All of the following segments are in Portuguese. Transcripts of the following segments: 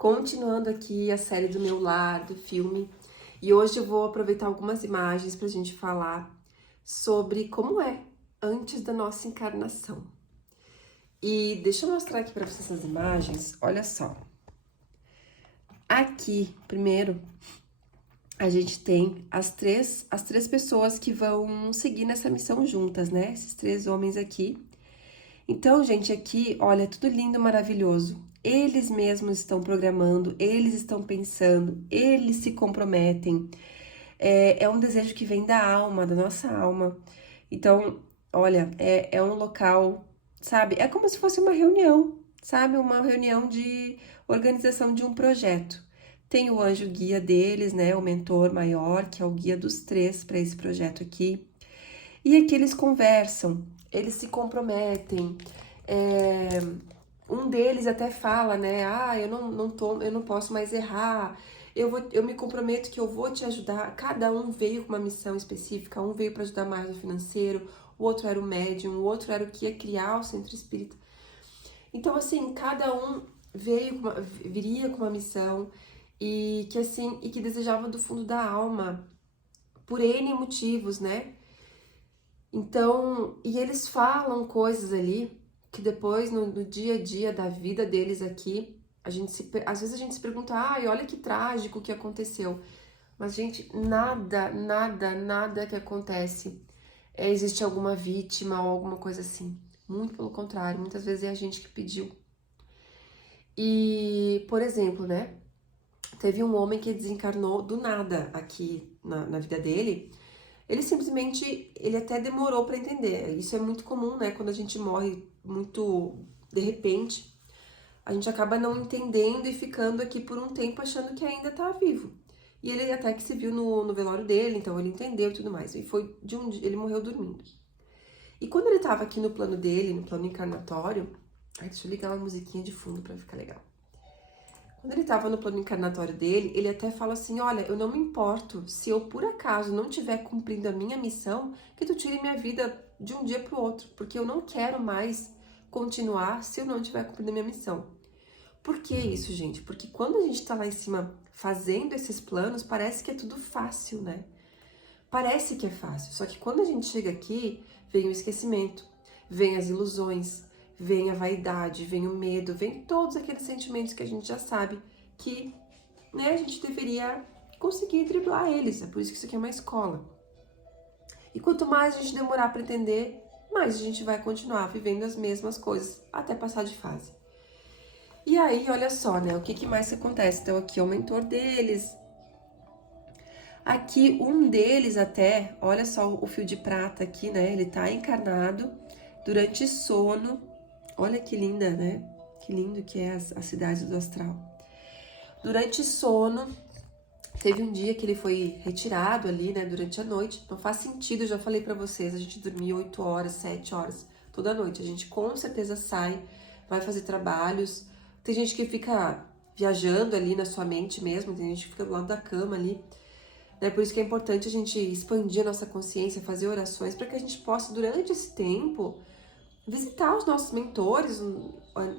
Continuando aqui a série do meu lar, do filme, e hoje eu vou aproveitar algumas imagens para a gente falar sobre como é antes da nossa encarnação. E deixa eu mostrar aqui para vocês essas imagens, olha só. Aqui, primeiro, a gente tem as três pessoas que vão seguir nessa missão juntas, né? Esses três homens aqui. Então, gente, aqui, olha, tudo lindo, maravilhoso. Eles mesmos estão programando, eles estão pensando, eles se comprometem. É um desejo que vem da alma, da nossa alma. Então, olha, é um local, sabe? É como se fosse uma reunião, sabe? Uma reunião de organização de um projeto. Tem o anjo guia deles, né? O mentor maior, que é o guia dos três para esse projeto aqui. E aqui eles conversam, eles se comprometem. Um deles até fala, né? Eu não posso mais errar. Eu me comprometo que eu vou te ajudar. Cada um veio com uma missão específica. Um veio para ajudar mais no financeiro, o outro era o médium, o outro era o que ia criar o centro espírita. Então, assim, cada um viria com uma missão e que desejava do fundo da alma, por N motivos, né? Então, e eles falam coisas ali que depois, no dia a dia da vida deles aqui, às vezes a gente se pergunta, ai, olha que trágico que aconteceu. Mas, gente, nada que acontece existe alguma vítima ou alguma coisa assim. Muito pelo contrário, muitas vezes é a gente que pediu. E, por exemplo, né, teve um homem que desencarnou do nada aqui na vida dele. Ele até demorou para entender. Isso é muito comum, né? Quando a gente morre muito de repente, a gente acaba não entendendo e ficando aqui por um tempo achando que ainda tá vivo. E ele até que se viu no velório dele, então ele entendeu e tudo mais. E foi de um dia, ele morreu dormindo. E quando ele tava aqui no plano dele, no plano encarnatório, deixa eu ligar uma musiquinha de fundo para ficar legal. Quando ele estava no plano encarnatório dele, ele até fala assim, olha, eu não me importo se eu por acaso não estiver cumprindo a minha missão, que tu tire minha vida de um dia para o outro, porque eu não quero mais continuar se eu não estiver cumprindo a minha missão. Por que isso, gente? Porque quando a gente está lá em cima fazendo esses planos, parece que é tudo fácil, né? Parece que é fácil, só que quando a gente chega aqui, vem o esquecimento, vem as ilusões, vem a vaidade, vem o medo, vem todos aqueles sentimentos que a gente já sabe que, né, a gente deveria conseguir driblar eles. É por isso que isso aqui é uma escola. E quanto mais a gente demorar para entender, mais a gente vai continuar vivendo as mesmas coisas até passar de fase. E aí, olha só, né, o que mais acontece? Então aqui é o mentor deles. Aqui um deles até, olha só o fio de prata aqui, né, ele tá encarnado durante sono. Olha que linda, né? Que lindo que é a cidade do astral. Durante sono, teve um dia que ele foi retirado ali, né? Durante a noite. Não faz sentido, eu já falei pra vocês, a gente dormia 8 horas, 7 horas toda noite. A gente com certeza sai, vai fazer trabalhos. Tem gente que fica viajando ali na sua mente mesmo, tem gente que fica do lado da cama ali. Né? Por isso que é importante a gente expandir a nossa consciência, fazer orações, para que a gente possa, durante esse tempo, visitar os nossos mentores,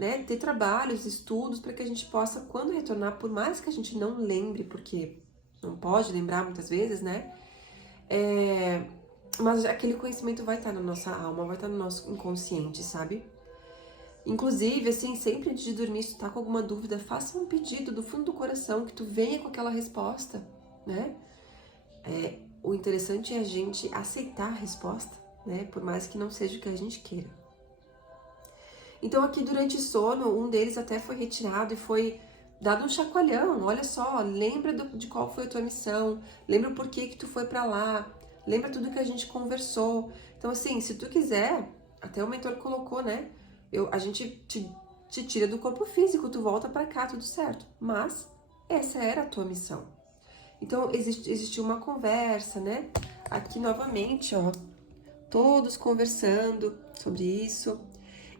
né, ter trabalhos, estudos, para que a gente possa, quando retornar, por mais que a gente não lembre, porque não pode lembrar muitas vezes, né, mas aquele conhecimento vai estar na nossa alma, vai estar no nosso inconsciente, sabe? Inclusive, assim, sempre antes de dormir, se tu tá com alguma dúvida, faça um pedido do fundo do coração, que tu venha com aquela resposta, né? O interessante é a gente aceitar a resposta, né, por mais que não seja o que a gente queira. Então aqui durante o sono, um deles até foi retirado e foi dado um chacoalhão. Olha só, lembra de qual foi a tua missão, lembra por que tu foi pra lá, lembra tudo que a gente conversou. Então assim, se tu quiser, até o mentor colocou, né, a gente te tira do corpo físico, tu volta pra cá, tudo certo. Mas essa era a tua missão. Então existiu uma conversa, né, aqui novamente, ó, todos conversando sobre isso.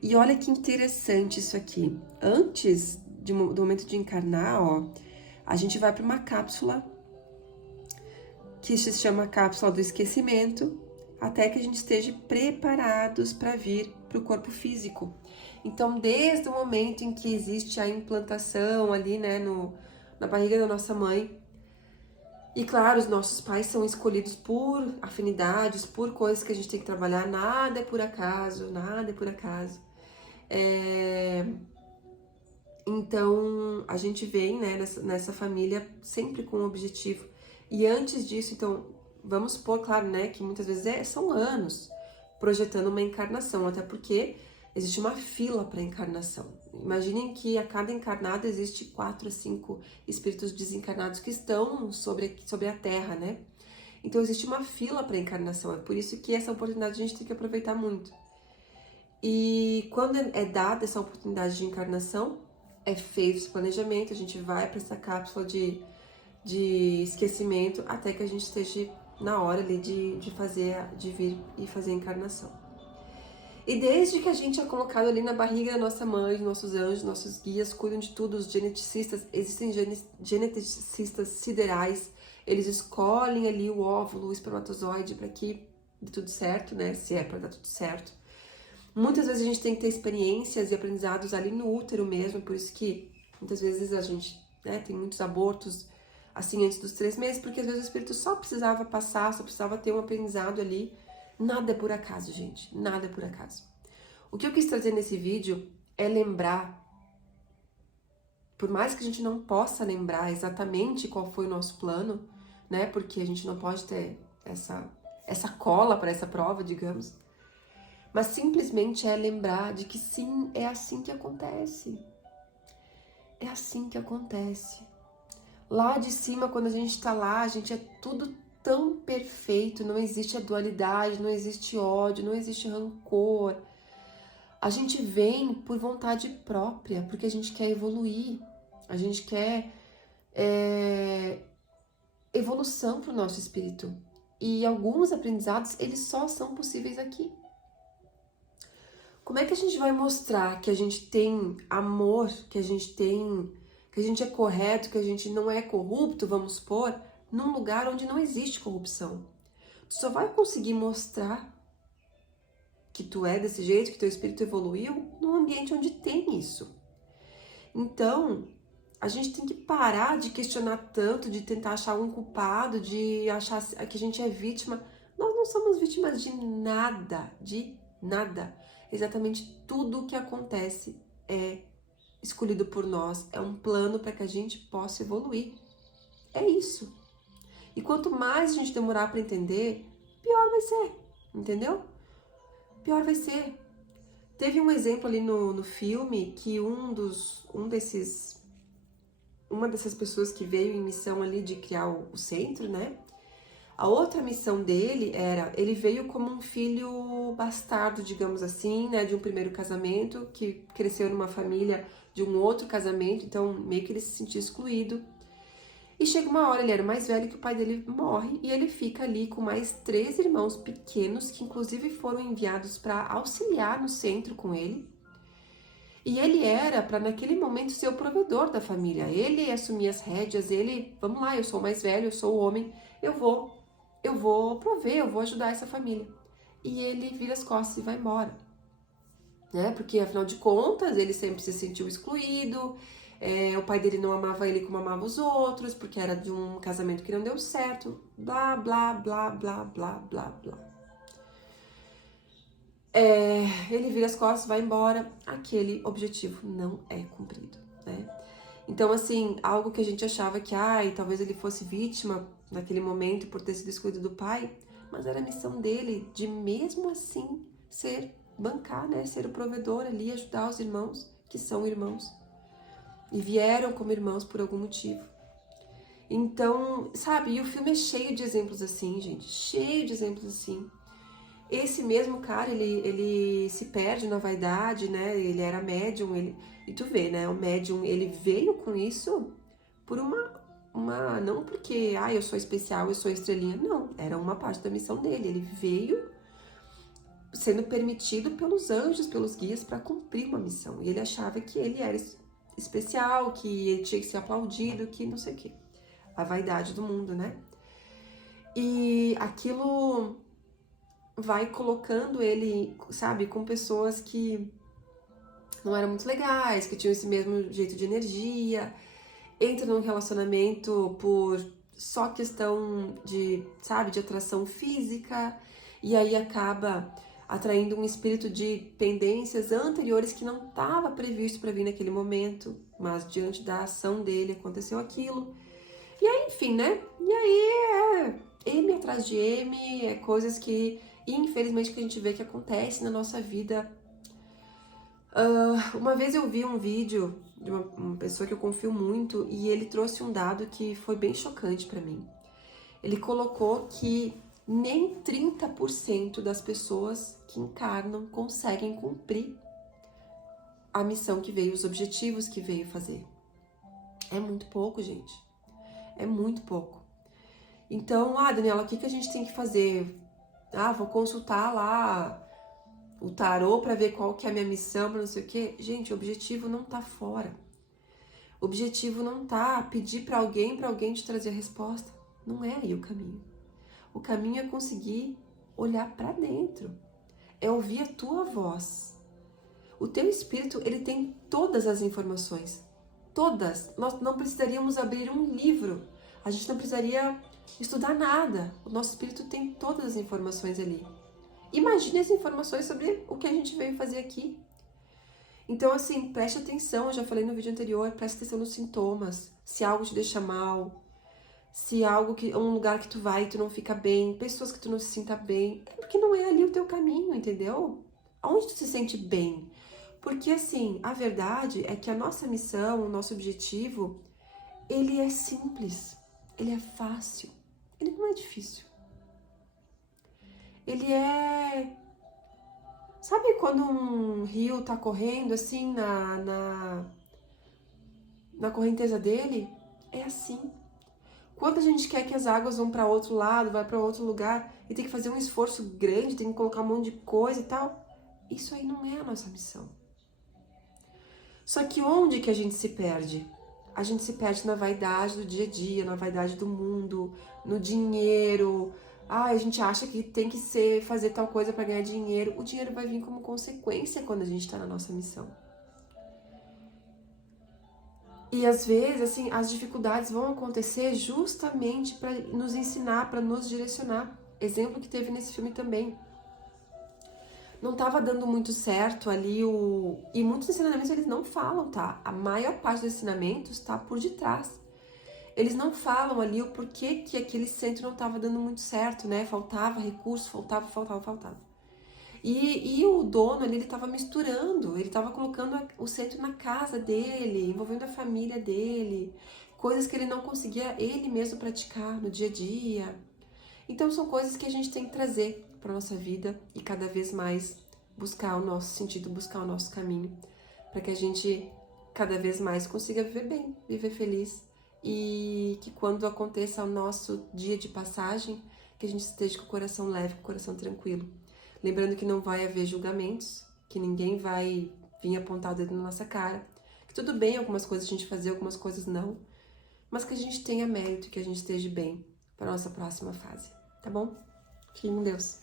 E olha que interessante isso aqui. Antes do momento de encarnar, ó, a gente vai para uma cápsula que se chama cápsula do esquecimento, até que a gente esteja preparados para vir para o corpo físico. Então, desde o momento em que existe a implantação ali, né, na barriga da nossa mãe, e claro, os nossos pais são escolhidos por afinidades, por coisas que a gente tem que trabalhar, nada é por acaso, nada é por acaso. Então, a gente vem, né, nessa família sempre com um objetivo. E antes disso, então, vamos supor, claro, né, que muitas vezes são anos projetando uma encarnação, até porque existe uma fila para encarnação. Imaginem que a cada encarnado existe 4 a 5 espíritos desencarnados que estão sobre a Terra, né? Então existe uma fila para encarnação, é por isso que essa oportunidade a gente tem que aproveitar muito. E quando é dada essa oportunidade de encarnação, é feito esse planejamento, a gente vai para essa cápsula de esquecimento até que a gente esteja na hora ali de vir e fazer a encarnação. E desde que a gente é colocado ali na barriga da nossa mãe, nossos anjos, nossos guias cuidam de tudo, os geneticistas, existem geneticistas siderais, eles escolhem ali o óvulo, o espermatozoide para que dê tudo certo, né? Se é para dar tudo certo. Muitas vezes a gente tem que ter experiências e aprendizados ali no útero mesmo, por isso que muitas vezes a gente, né, tem muitos abortos assim antes dos 3 meses, porque às vezes o espírito só precisava passar, só precisava ter um aprendizado ali. Nada é por acaso, gente, nada é por acaso. O que eu quis trazer nesse vídeo é lembrar, por mais que a gente não possa lembrar exatamente qual foi o nosso plano, né, porque a gente não pode ter essa cola para essa prova, digamos, mas simplesmente é lembrar de que sim, é assim que acontece. É assim que acontece. Lá de cima, quando a gente tá lá, a gente é tudo tão perfeito, não existe a dualidade, não existe ódio, não existe rancor. A gente vem por vontade própria, porque a gente quer evoluir, a gente quer evolução para o nosso espírito. E alguns aprendizados, eles só são possíveis aqui. Como é que a gente vai mostrar que a gente tem amor, que a gente é correto, que a gente não é corrupto, vamos supor, num lugar onde não existe corrupção? Tu só vai conseguir mostrar que tu é desse jeito, que teu espírito evoluiu, num ambiente onde tem isso. Então, a gente tem que parar de questionar tanto, de tentar achar um culpado, de achar que a gente é vítima. Nós não somos vítimas de nada, de nada. Exatamente tudo o que acontece é escolhido por nós, é um plano para que a gente possa evoluir. É isso. E quanto mais a gente demorar para entender, pior vai ser, entendeu? Pior vai ser. Teve um exemplo ali no filme que uma dessas pessoas que veio em missão ali de criar o centro, né? A outra missão dele ele veio como um filho bastardo, digamos assim, né, de um primeiro casamento, que cresceu numa família de um outro casamento, então meio que ele se sentia excluído. E chega uma hora, ele era o mais velho, que o pai dele morre, e ele fica ali com mais 3 irmãos pequenos, que inclusive foram enviados para auxiliar no centro com ele. E ele era, para naquele momento, ser o provedor da família. Ele assumir as rédeas, vamos lá, eu sou o mais velho, eu sou o homem, eu vou prover, eu vou ajudar essa família. E ele vira as costas e vai embora, né? Porque afinal de contas, ele sempre se sentiu excluído, o pai dele não amava ele como amava os outros, porque era de um casamento que não deu certo, blá, blá, blá, blá, blá, blá, blá. Ele vira as costas, vai embora, aquele objetivo não é cumprido, né? Então, assim, algo que a gente achava que, talvez ele fosse vítima naquele momento por ter sido excluído do pai, mas era a missão dele de mesmo assim bancar, né? Ser o provedor ali, ajudar os irmãos, que são irmãos. E vieram como irmãos por algum motivo. Então, sabe, e o filme é cheio de exemplos assim, gente, cheio de exemplos assim. Esse mesmo cara, ele se perde na vaidade, né? Ele era médium, e tu vê, né? O médium, ele veio com isso por não porque, eu sou especial, eu sou estrelinha, não. Era uma parte da missão dele. Ele veio sendo permitido pelos anjos, pelos guias, para cumprir uma missão. E ele achava que ele era especial, que ele tinha que ser aplaudido, que não sei o quê. A vaidade do mundo, né? E aquilo vai colocando ele, sabe, com pessoas que não eram muito legais, que tinham esse mesmo jeito de energia, entra num relacionamento por só questão de, sabe, de atração física, e aí acaba atraindo um espírito de pendências anteriores que não estava previsto para vir naquele momento, mas diante da ação dele aconteceu aquilo. E aí, enfim, né? E aí é M atrás de M, é coisas que, infelizmente, que a gente vê que acontece na nossa vida. Uma vez eu vi um vídeo de uma pessoa que eu confio muito e ele trouxe um dado que foi bem chocante para mim. Ele colocou que nem 30% das pessoas que encarnam conseguem cumprir a missão que veio, os objetivos que veio fazer. É muito pouco, gente. É muito pouco. Então, Daniela, o que a gente tem que fazer? Vou consultar lá o tarô para ver qual que é a minha missão, não sei o quê. Gente, o objetivo não tá fora. O objetivo não tá pedir para alguém te trazer a resposta. Não é aí o caminho. O caminho é conseguir olhar para dentro. É ouvir a tua voz. O teu espírito, ele tem todas as informações. Todas. Nós não precisaríamos abrir um livro. A gente não precisaria estudar nada. O nosso espírito tem todas as informações ali. Imagine as informações sobre o que a gente veio fazer aqui. Então, assim, preste atenção, eu já falei no vídeo anterior, preste atenção nos sintomas. Se algo te deixa mal, se algo que um lugar que tu vai e tu não fica bem, pessoas que tu não se sinta bem, é porque não é ali o teu caminho, entendeu? Aonde tu se sente bem? Porque, assim, a verdade é que a nossa missão, o nosso objetivo, ele é simples, ele é fácil, ele não é difícil. Ele é... Sabe quando um rio tá correndo assim na correnteza dele? É assim. Quando a gente quer que as águas vão para outro lado, vai para outro lugar e tem que fazer um esforço grande, tem que colocar um monte de coisa e tal, isso aí não é a nossa missão. Só que onde que a gente se perde? A gente se perde na vaidade do dia a dia, na vaidade do mundo, no dinheiro. A gente acha que tem que fazer tal coisa para ganhar dinheiro. O dinheiro vai vir como consequência quando a gente está na nossa missão. E às vezes, assim, as dificuldades vão acontecer justamente para nos ensinar, para nos direcionar. Exemplo que teve nesse filme também. Não estava dando muito certo ali E muitos ensinamentos eles não falam, tá? A maior parte dos ensinamentos está por detrás. Eles não falam ali o porquê que aquele centro não estava dando muito certo, né? Faltava recurso, faltava. E o dono ali, ele estava misturando, ele estava colocando o centro na casa dele, envolvendo a família dele, coisas que ele não conseguia ele mesmo praticar no dia a dia. Então são coisas que a gente tem que trazer para nossa vida e cada vez mais buscar o nosso sentido, buscar o nosso caminho, para que a gente cada vez mais consiga viver bem, viver feliz e que quando aconteça o nosso dia de passagem, que a gente esteja com o coração leve, com o coração tranquilo. Lembrando que não vai haver julgamentos, que ninguém vai vir apontar o dedo na nossa cara, que tudo bem algumas coisas a gente fazer, algumas coisas não, mas que a gente tenha mérito, que a gente esteja bem para a nossa próxima fase, tá bom? Fiquem com Deus.